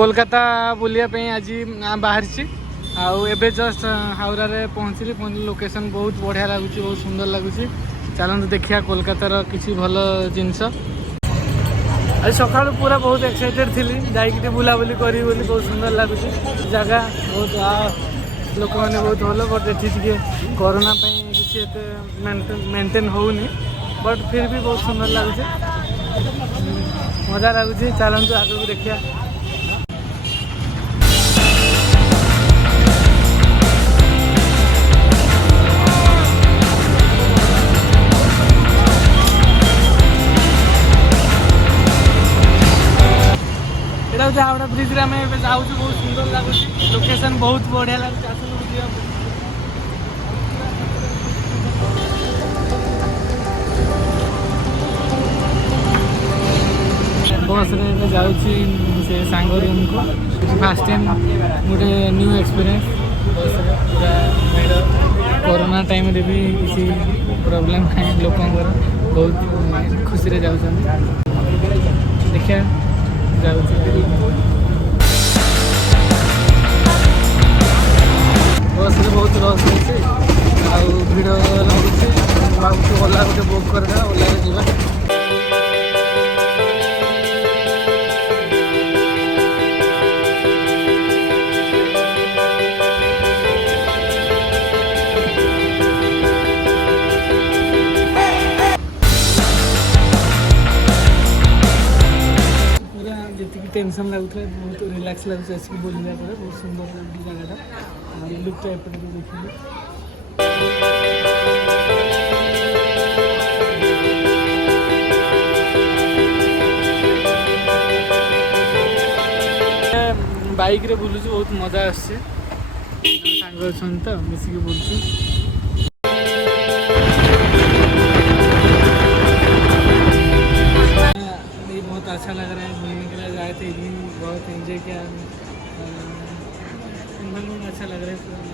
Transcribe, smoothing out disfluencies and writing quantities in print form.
कोलकाता बुलिया आज बाहर आबे जस्ट हावड़ा रे पहुँचली लोकेशन बहुत बढ़िया लगुच बहुत सुंदर लगुच चलते देखिए कोलकातार किसी भल जिनस आज सका पूरा बहुत एक्साइटेड थी जाकि बुलाबुली करी बहुत सुंदर लगुच जगह बहुत लोक मैंने बहुत भल बट ये कोरोना किसी मेंटेन होनी बट फिर भी बहुत सुंदर लगुच मजा लगुच चलतु आगे देखिए हावड़ा ब्रिज रे हमें जाऊँ बहुत सुंदर लगुच लोकेशन बहुत बढ़िया लगुच बस रे जाऊँगी से सांग रूम को फास्ट टाइम गोटे न्यू एक्सपीरियंस बस पूरा कोरोना टाइम रे भी किसी प्रॉब्लम नहीं लोकंर बहुत खुशी रे जाऊँ देखिए बस बहुत रस होती भिड़ लगुच भावुँ ओला गोटे बुक करदे ओला जावा टेंशन लगुता बहुत रिलैक्स लगुच आसिक बुलला बहुत सुंदर जगह लुकटा एपटे देखिए बाइक रे बुलूँ बहुत मजा आसे सांग अच्छा तो मिसिक बुलूँ बहुत अच्छा लग रहा है घूमने के लिए आए थे इवनिंग बहुत एंजॉय किया अच्छा लग रहा है।